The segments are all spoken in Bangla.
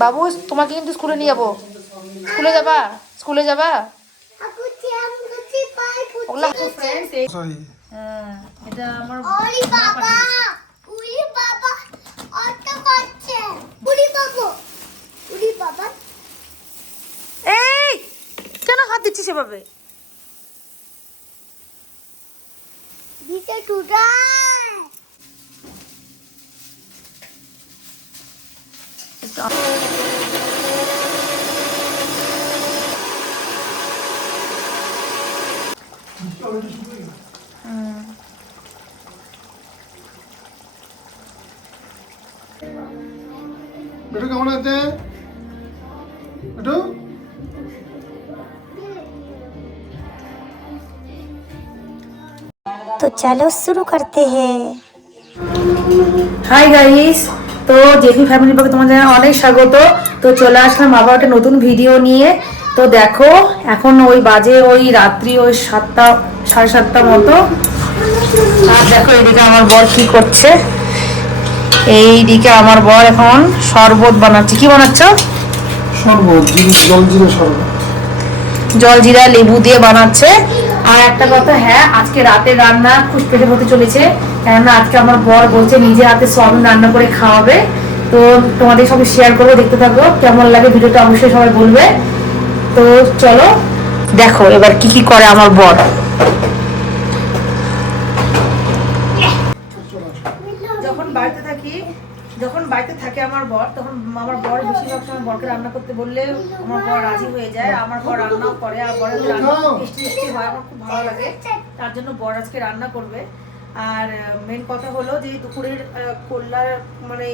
বাবু তোমাকে কিন্তু স্কুলে নিয়ে যাবো। স্কুলে যাবা? স্কুলে যাবা? ওগুলা ফ্রেন্ডস। হ্যাঁ, এটা আমার এই কেন হাত দিচ্ছিস সেভাবে? बेटू केमन आते बेटू तो चलो शुरू करते हैं। হাই গাইস, তো জেপি ফ্যামিলি পক্ষে তোমাদের অনেক স্বাগত। তো চলে আসলাম আবার একটা নতুন ভিডিও নিয়ে। তো দেখো এখন ওই বাজে ওই রাত্রি ওই 7টা 7:30 মতো। আর দেখো এদিকে আমার বর কি করছে। এইদিকে আমার বর এখন শরবত বানাচ্ছে। কি বানাচ্ছ? শরবত, জলজিরা শরবত, জলজিরা লেবু দিয়ে বানাচ্ছে। আর একটা কথা, হ্যাঁ আজকে রাতের রান্না খুব স্পেশাল হতে চলেছে, কেননা আজকে আমার বর বলছে নিজে হাতে সোয়াবিন রান্না করে খাওয়াবে। তো তোমাদের সঙ্গে শেয়ার করবো, দেখতে থাকো। কেমন লাগে ভিডিওটা অবশ্যই সবাই বলবে। তো চলো দেখো এবার কি কি করে আমার বর। যখন বাড়িতে থাকে আমার বর, তখন আমার বর বেশিরভাগ সময় বরকে রান্না করতে বললে আমার বর রাজি হয়ে যায়। আমার বর রান্নাও করে, আর বরের রান্না টেস্টি টেস্টি হয়, আমার খুব ভালো লাগে। তার জন্য বর আজকে রান্না করবে। আর মেন কথা হলো যে দুপুরের কোল্লার মানে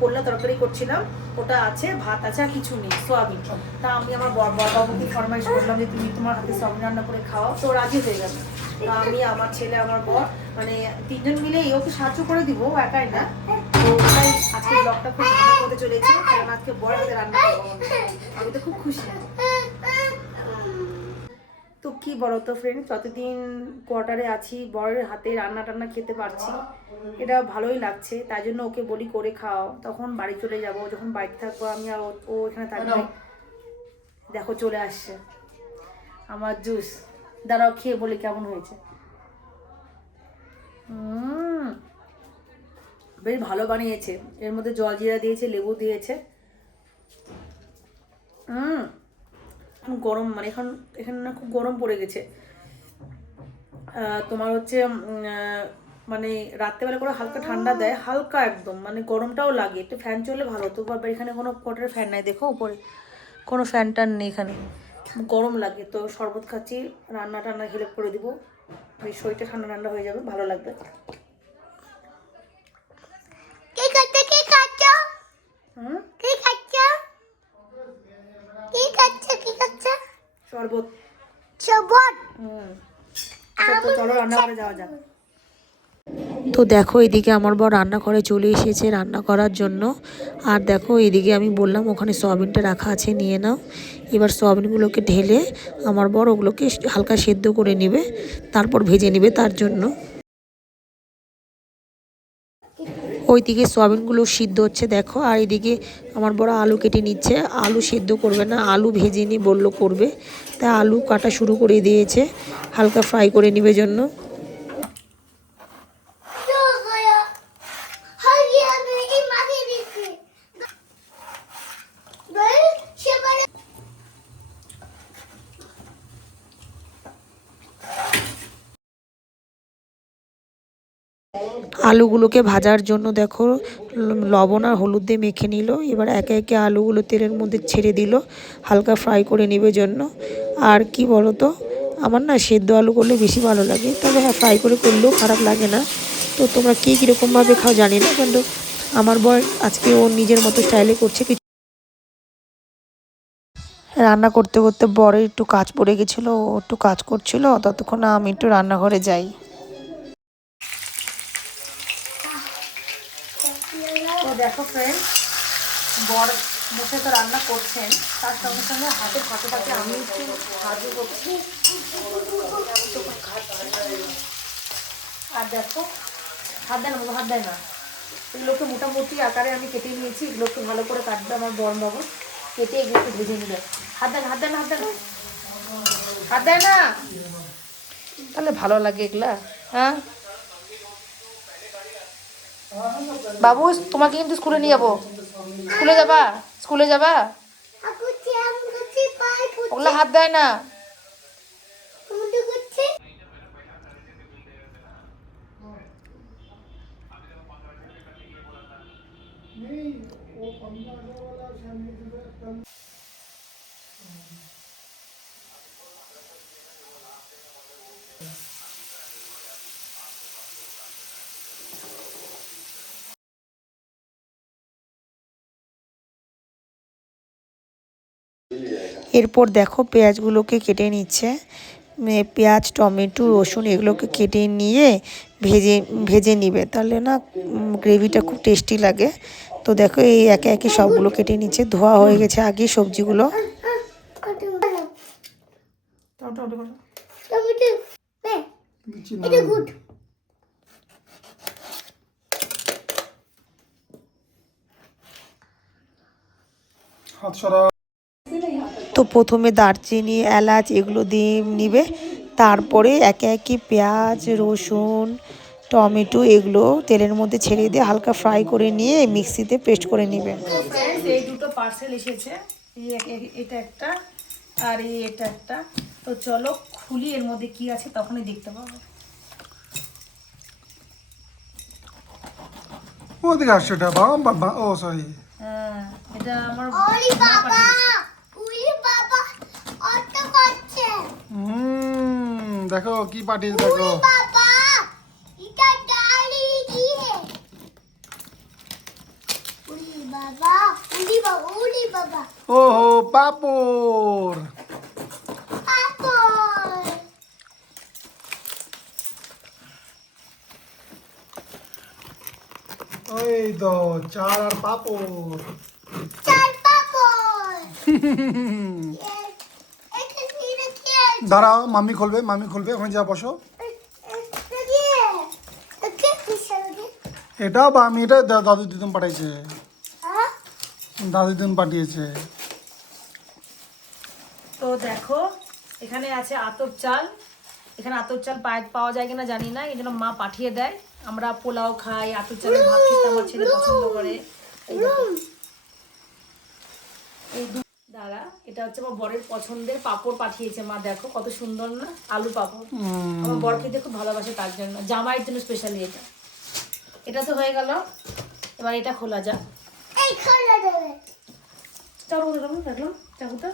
কোল্লা তরকারি করছিলাম, ওটা আছে, ভাত আছে, আর কিছু নেই, সোয়াবিন। তা আমি আমার বাবুকে ফরমাইশ করলাম যে তুমি তোমার হাতে সোয়াবিন রান্না করে খাওয়াও, তো রাজি হয়ে যাবে। তা আমি, আমার ছেলে, আমার বর, মানে 3জন মিলে ওকে সাহায্য করে দিব, ও একাই না। তো ওটাই আজকে ব্লগটা খুব ভালো করতে চলেছে, কারণ আজকে বড় হাতে রান্না করবো। আমি তো খুব খুশি। তো কি বলো তো ফ্রেন্ড, যতদিন কোয়ার্টারে আছি বরের হাতে রান্না টান্না খেতে পারছি, এটা ভালোই লাগছে। তাই জন্য ওকে বলি করে খাও, তখন বাড়ি চলে যাব। যখন বাড়িতে থাকবো আমি আর ও এখানে থাকবে। দেখো চলে আসছে আমার জুস, দাঁড়াও খেয়ে বলি কেমন হয়েছে। বেশ ভালো বানিয়েছে, এর মধ্যে জলজিরা দিয়েছে, লেবু দিয়েছে। গরম, মানে এখানে না খুব গরম পড়ে গেছে। তোমার হচ্ছে মানে রাত্রেবেলা করে হালকা ঠান্ডা দেয়, হালকা একদম, মানে গরমটাও লাগে, একটু ফ্যান চললে ভালো হতো। বা এখানে কোনো কোয়ার্টারে ফ্যান নাই, দেখো উপরে কোনো ফ্যান টান নেই, এখানে গরম লাগে। তো শরবত খাচ্ছি, রান্না টান্না হেল্প করে দিব, এই শরীরটা ঠান্ডা ঠান্ডা হয়ে যাবে, ভালো লাগবে। শরবত শরবত। চলো রান্না করে যাওয়া যাক। তো দেখো এদিকে আমার বর রান্নাঘরে চলে এসেছে রান্না করার জন্য। আর দেখো এদিকে আমি বললাম ওখানে সয়াবিনটা রাখা আছে, নিয়ে নাও। এবার সয়াবিনগুলোকে ঢেলে আমার বর ওগুলোকে হালকা সেদ্ধ করে নেবে, তারপর ভেজে নেবে তার জন্য। ওইদিকে সয়াবিনগুলো সিদ্ধ হচ্ছে দেখো, আর এদিকে আমার বড় আলু কেটে নিচ্ছে। আলু সিদ্ধ করবে না, আলু ভেজে নিয়ে বললো করবে, তাই আলু কাটা শুরু করে দিয়েছে হালকা ফ্রাই করে নেবে জন্য। আলুগুলোকে ভাজার জন্য দেখো লবণ আর হলুদ দিয়ে মেখে নিল। এবার একে একে আলুগুলো তেলের মধ্যে ছেড়ে দিল হালকা ফ্রাই করে নেবে জন্য। আর কি বলো তো, আমার না সেদ্ধ আলু করলে বেশি ভালো লাগে, তবে হ্যাঁ ফ্রাই করে করলেও খারাপ লাগে না। তো তোমরা কে কীরকমভাবে খাও জানি না, কিন্তু আমার বর আজকে ও নিজের মতো স্টাইলে করছে। কিছু রান্না করতে করতে বরের একটু কাজ পড়ে গেছিলো, ও একটু কাজ করছিল, ততক্ষণ আমি একটু রান্নাঘরে যাই। তো দেখো ফ্রেন্ড, বর বসে তো রান্না করছেন, তার সঙ্গে সঙ্গে হাতে ফাঁকে ফাঁকে আমি একটু সাহায্য করছি। আর দেখো হাত দেয় না, হাত দেয় না, এগুলোকে মোটামুটি আকারে আমি কেটে নিয়েছি। এগুলোকে ভালো করে কাটবে আমার বর বাবু, কেটে এগুলোকে ভেজে নেবে। হাত দেন, হাত দেন, হাত দেন, হাত দেয় না, তাহলে ভালো লাগে এগুলা। হ্যাঁ বাবু, তোমাকে কিন্তু স্কুলে নিয়ে যাবো। স্কুলে যাবা? স্কুলে যাবা? ওগুলো হাত দেয় না। এরপর দেখো পেঁয়াজগুলোকে কেটে নিচ্ছে। পেঁয়াজ, টমেটো, রসুন এগুলোকে কেটে নিয়ে ভেজে ভেজে নিবে, তাহলে না গ্রেভিটা খুব টেস্টি লাগে। তো দেখো এই একে একে সবগুলো কেটে নিচ্ছে, ধোয়া হয়ে গেছে আগে সবজিগুলো। হাত সরা। তো প্রথমে দারচিনি, এলাচ এগুলো দিয়ে নিবে, তারপরে একে একে পেঁয়াজ, রসুন, টমেটো এগুলো তেলের মধ্যে ছেড়ে দিয়ে হালকা ফ্রাই করে নিয়ে মিক্সিতে পেস্ট করে নেবে। ফ্রেন্ডস, এই দুটো পার্সেল এসেছে, এটা একটা আর এটা একটা। তো চলো খুলি, এর মধ্যে কি আছে তখনই দেখতে পাবো। ওদিকে আসছে এটা বাবা। ও সরি, হ্যাঁ এটা আমার দেখো কি পাঠিয়েছে, দেখো। ওহো পাপড়। ওই তো চাল আর পাপড়। দাঁড়াও, মাম্মি খুলবে, মাম্মি খুলবে, ওখানে যা বসো। এটা বা আমি এটা দাদু দিদুন পাঠাইছে, দাদু দিদুন পাঠিয়েছে। তো দেখো এখানে আছে আতপ চাল। এখানে আতপ চাল পাওয়া যায় কিনা জানি না, এই জন্য মা পাঠিয়ে দেয়। আমরা পোলাও খাই, আতপ চালের ভাত খেতে আমার ছেলে পছন্দ করে। এই দাঁড়া, এটা হচ্ছে আমার বরের পছন্দের পাঁপড় পাঠিয়েছে মা, দেখো কত সুন্দর না, আলু পাঁপড়। আমার বর খেতে খুব ভালোবাসে, তার জন্য, জামাইয়ের জন্য স্পেশালি এটা। এটা তো হয়ে গেল, এবার এটা খোলা যাক। রাখলাম চাকুটা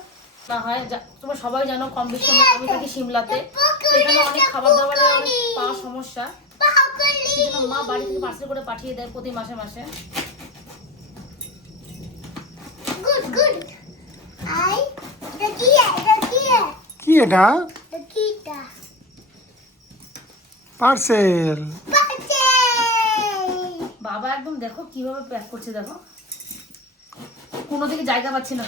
না হয়। তোমরা সবাই জানো কম বেশি আমি থাকি সিমলাতে, তো এখানে অনেক খাবার দাবারের অনেক পাওয়া সমস্যা, সেই জন্য মা বাড়ি থেকে পার্সেল করে পাঠিয়ে দেয় প্রতি মাসে মাসে। কি এটা? পার্সেল। বাবা একদম দেখো কিভাবে প্যাক করছে, দেখো কোনো দিকে জায়গা পাচ্ছি না।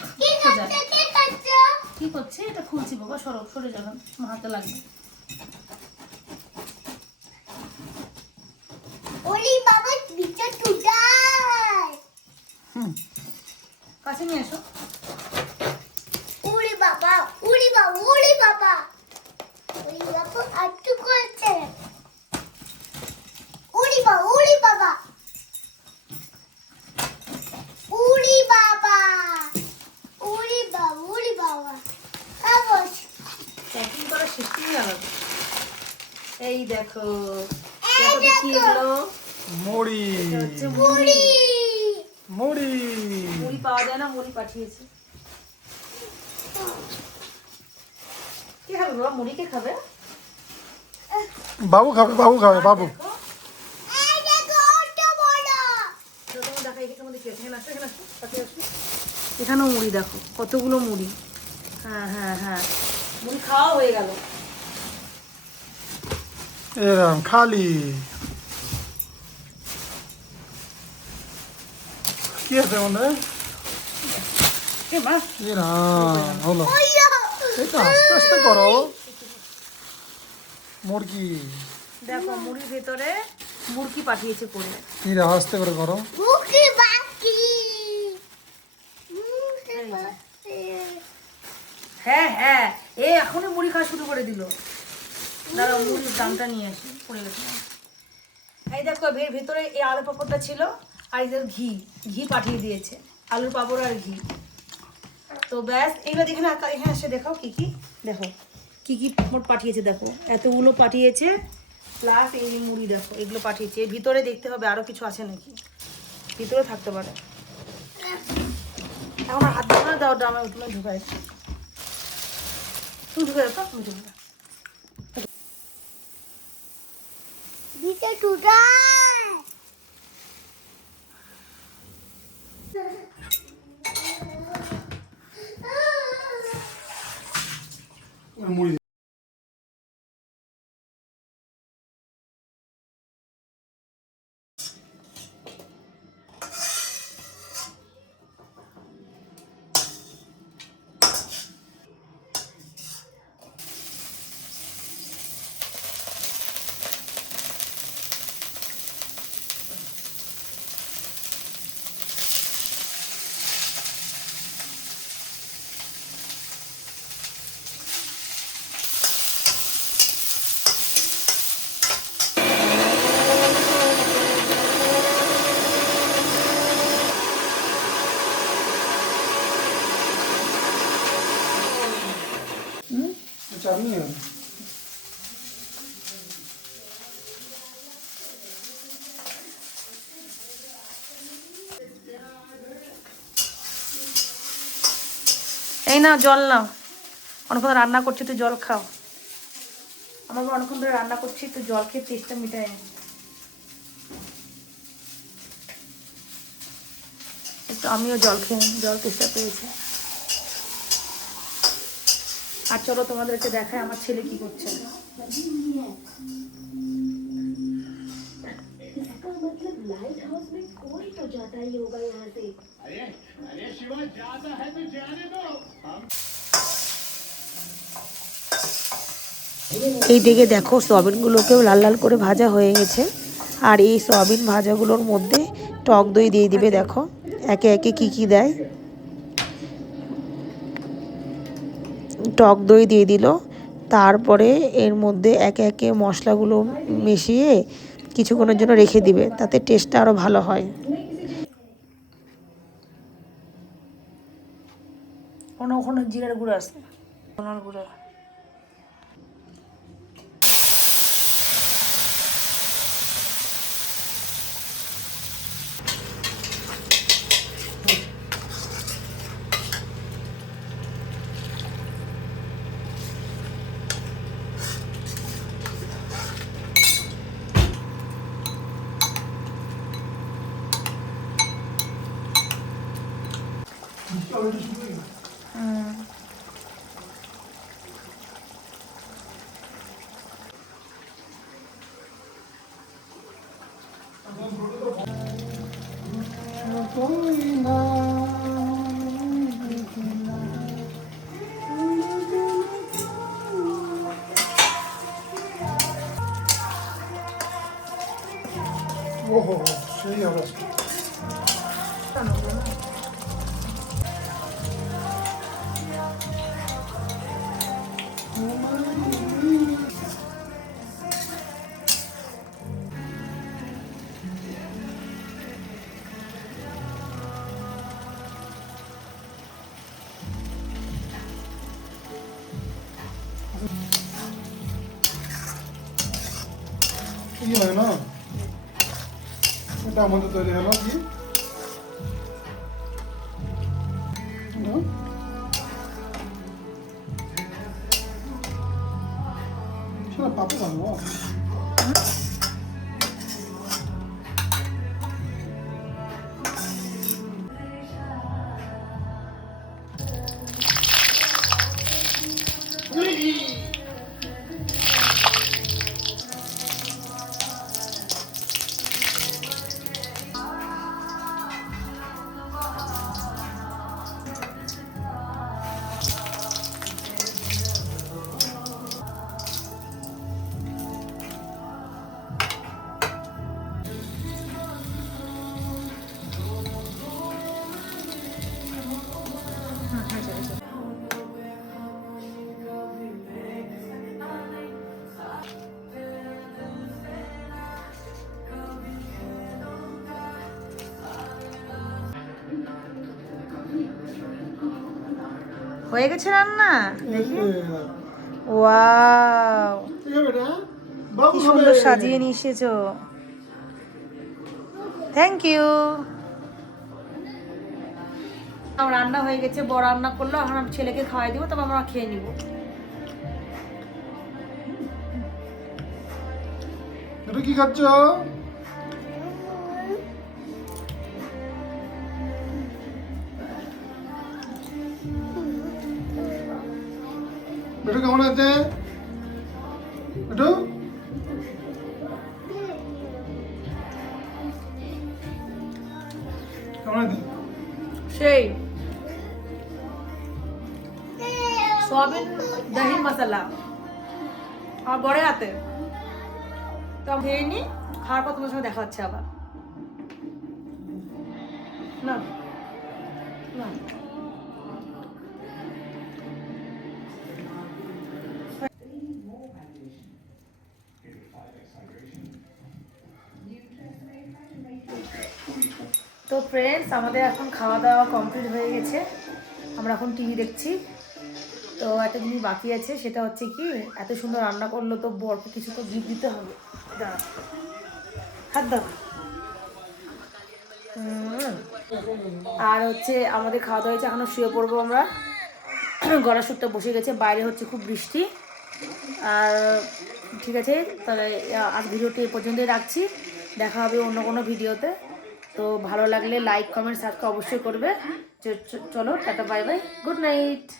কি করছে এটা? খুলছি বাবা, সরে যাবেন, তোমার হাতে লাগবে। কাছে নিয়ে এসো। প্যাকিং করার সিস্টেমই আলাদা। এই দেখো, দেখো তো কি এগুলো। মুড়ি। এটা হচ্ছে মুড়ি। মুড়ি। মুড়ি পাওয়া যায় না, মুড়ি পাঠিয়েছে। কে খাবে বাবা? মুড়ি কে খাবে? বাবু খাবে, বাবু খাবে, বাবু। এখানেও মুড়ি, দেখো কতগুলো মুড়ি। হ্যাঁ হ্যাঁ হ্যাঁ, মুড়ি খাওয়া হয়ে গেল। এরকম খালি কি আছে আমাদের? হলো, এটা আস্তে আস্তে করো। মুরগি দেখো মুড়ির ভেতরে মুরগি পাঠিয়েছে করে। কি রে আস্তে করে করো। হ্যাঁ হ্যাঁ, এ এখনই মুড়ি খাওয়া শুরু করে দিল। দাঁড়াও মুড়ির দামটা নিয়ে আসি, পড়ে গেছে। এই দেখো এর ভেতরে এই আলু পাঁপড়টা ছিল, আর এই ঘি ঘি পাঠিয়ে দিয়েছে, আলুর পাঁপড় আর ঘি। তো ব্যাস এগুলো দেখে না, এখানে এসে দেখাও কি কি, দেখো কি কি মোট পাঠিয়েছে, দেখো এতগুলো পাঠিয়েছে, প্লাস এই মুড়ি দেখো এগুলো পাঠিয়েছে। এর ভিতরে দেখতে হবে আরও কিছু আছে নাকি, ভিতরে থাকতে পারে। এখন হাত ধরে দাও, ড্রামে তুমি ঢুকাই, তুমি ঢুকে দেখো, তুমি ঢুকে দাও। মুড়ি চাটনি है। এই না জল নাও, অনেকক্ষণ রান্না করছি, তুই জল খাও। আমার অনেকক্ষণ ধরে রান্না করছি, একটু জল খেয়ে টেস্টটা মিটাই। একটু আমিও জল খেয়ে জল তেষ্টা পেয়েছে। আর চলো তোমাদেরকে দেখায় আমার ছেলে কি করছে। এই দিকে দেখো সয়াবিনগুলোকেও লাল লাল করে ভাজা হয়ে গেছে। আর এই সয়াবিন ভাজাগুলোর মধ্যে টক দই দিয়ে দিবে। দেখো একে একে কি কি দেয়। টক দই দিয়ে দিল, তারপরে এর মধ্যে একে একে মশলাগুলো মিশিয়ে কিছুক্ষণের জন্য রেখে দিবে, তাতে টেস্টটা আরও ভালো হয়। ওখানে জিরার গুঁড়ো আছে, ধনার গুঁড়ো। ओहो सही आवाज। ये है ना, এটা আমাদের তৈরি হলো কি সেটা পাপু বানাবো। হয়ে গেছে রান্না দেখি ওয়াও ঠিক আছে বেটা বাবু কি সুন্দর সাজিয়ে নিয়ে এসেছো থ্যাংক ইউ আমার রান্না হয়ে গেছে বড় রান্না করলো এখন আমি ছেলেকে খাওয়াই দিব তবে আমরা খেয়ে নিব এটা কি খাচ্ছ বেটা কেমন আছে বেটু কেমন আছে সেই সোয়াবিন দহি মশলা আর বড়ে হাতে তো আমি খেয়ে নি খাওয়ার পর তোমার সঙ্গে দেখা হচ্ছে আবার না না তো ফ্রেন্ডস আমাদের এখন খাওয়া দাওয়া কমপ্লিট হয়ে গেছে আমরা এখন টিভি দেখছি তো একটা জিনিস বাকি আছে সেটা হচ্ছে কি এত সুন্দর রান্না করলো তো বরকে কিছু তো গিফট দিতে হবে দাঁড়া হাত দাও আর হচ্ছে আমাদের খাওয়া দাওয়া হয়েছে এখনো শুয়ে পড়বো আমরা গলা সুরটা বসে গেছে বাইরে হচ্ছে খুব বৃষ্টি আর ঠিক আছে তাহলে আজ ভিডিওটি এ পর্যন্তই রাখছি দেখা হবে অন্য কোনো ভিডিওতে তো ভালো লাগলে লাইক কমেন্ট সাবস্ক্রাইব অবশ্যই করবে চলো tata bye bye good night